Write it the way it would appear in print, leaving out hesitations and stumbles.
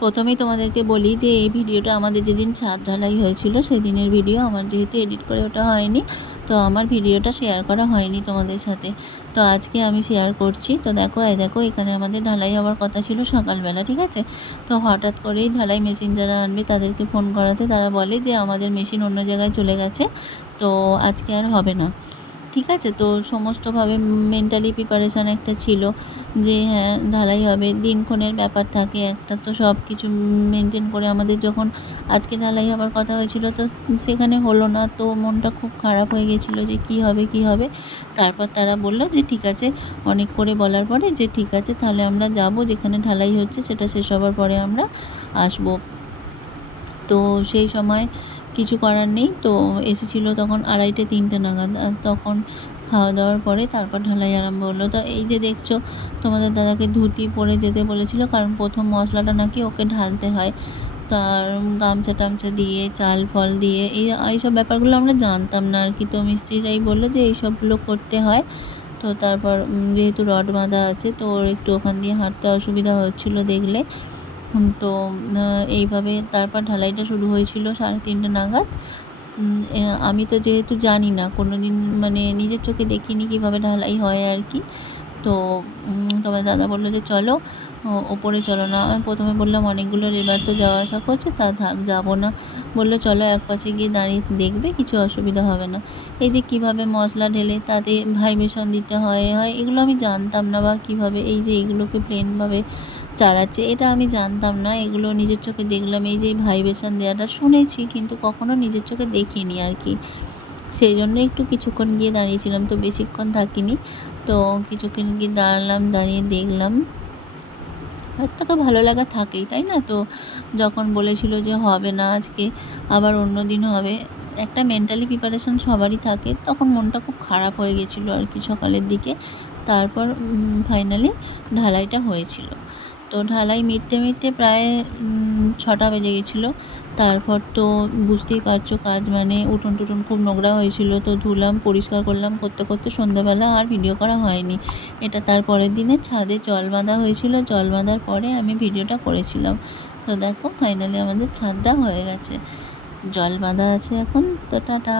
প্রথমেই তোমাদেরকে বলি যে এই ভিডিওটা আমাদের যেদিন ছাদ ঢালাই হয়েছিল সেদিনের ভিডিও। আমার যেহেতু এডিট করে ওটা হয়নি, তো আমার ভিডিওটা শেয়ার করা হয়নি তোমাদের সাথে, তো আজকে আমি শেয়ার করছি। তো দেখো দেখো এখানে আমাদের ঢালাই হওয়ার কথা ছিল সকালবেলা, ঠিক আছে। তো হঠাৎ করেই ঢালাই মেশিন যারা আনবে তাদেরকে ফোন করাতে তারা বলে যে আমাদের মেশিন অন্য জায়গায় চলে গেছে, তো আজকে আর হবে না, ঠিক আছে। তো সমস্তভাবে মেন্টালি প্রিপারেশান একটা ছিল যে হ্যাঁ ঢালাই হবে, দিনক্ষণের ব্যাপার থাকে একটা, তো সব কিছু মেনটেন করে আমাদের যখন আজকে ঢালাই হওয়ার কথা হয়েছিল তো সেখানে হলো না, তো মনটা খুব খারাপ হয়ে গেছিলো যে কী হবে কী হবে। তারপর তারা বলল যে ঠিক আছে, অনেক করে বলার পরে যে ঠিক আছে তাহলে আমরা যাব, যেখানে ঢালাই হচ্ছে সেটা শেষ হওয়ার পরে আমরা আসব। তো সেই সময় কিছু করার নেই, তো এসেছিলো তখন 2:30-3টে নাগাদ। তখন খাওয়া দাওয়ার পরে তারপর ঢালাই আরম্ভ হলো। তো এই যে দেখছো তোমাদের দাদাকে ধুতি পরে যেতে বলেছিল, কারণ প্রথম মশলাটা নাকি ওকে ঢালতে হয়, তার গামছা টামছা দিয়ে চাল ফল দিয়ে এইসব ব্যাপারগুলো আমরা জানতাম না আর কি। তো মিস্ত্রিরাই বললো যে এইসবগুলো করতে হয়। তো তারপর যেহেতু রড বাঁধা আছে তো ওর একটু ওখান দিয়ে হাঁটতে অসুবিধা হচ্ছিলো দেখলে। তো এইভাবে তারপর ঢালাইটা শুরু হয়েছিল 3:30 নাগাদ। আমি তো যেহেতু জানি না, কোনো দিন মানে নিজের চোখে দেখিনি কীভাবে ঢালাই হয় আর কি। তো তোমার দাদা বললো যে চলো ওপরে চলো না। আমি প্রথমে বললাম অনেকগুলো লেবার তো যাওয়া আসা করছে, তা থাক যাবো না। বললো চলো এক পাশে গিয়ে দাঁড়িয়ে দেখবে, কিছু অসুবিধা হবে না। এই যে কীভাবে মশলা ঢেলে তাতে ভাইব্রেশন দিতে হয় এগুলো আমি জানতাম না, বা কীভাবে এই যে এগুলোকে প্লেনভাবে চালাচ্ছে এটা আমি জানতাম না। এগুলো নিজের চোখে দেখলাম, এই যে ভাইব্রেশন দেওয়াটা শুনেছি কিন্তু কখনো নিজের চোখে দেখিনি আর কি। সেই জন্য একটু কিছুক্ষণ গিয়ে দাঁড়িয়েছিলাম, তো বেশিক্ষণ থাকিনি। তো কিছুক্ষণ গিয়ে দাঁড়ালাম, দাঁড়িয়ে দেখলাম, একটা তো ভালো লাগা থাকেই তাই না। তো যখন বলেছিল যে হবে না আজকে আবার অন্য দিন হবে, একটা মেন্টালি প্রিপারেশান সবারই থাকে, তখন মনটা খুব খারাপ হয়ে গেছিলো আর কি সকালের দিকে। তারপর ফাইনালি ঢালাইটা হয়েছিল। তো ঢালাই মিটতে মিটতে প্রায় 6টা বেজে গেছিলো। তারপর তো বুঝতেই পারছো কাজ মানে উঠোন টুঠোন খুব নোংরা হয়েছিল, তো ধুলাম পরিষ্কার করলাম করতে করতে সন্ধ্যাবেলা আর ভিডিও করা হয়নি। এটা তার পরের দিনে ছাদে জল বাঁধা হয়েছিল, জল বাঁধার পরে আমি ভিডিওটা করেছিলাম। তো দেখো ফাইনালি আমাদের ছাদটা হয়ে গেছে, জল বাঁধা আছে এখন। তো টাটা।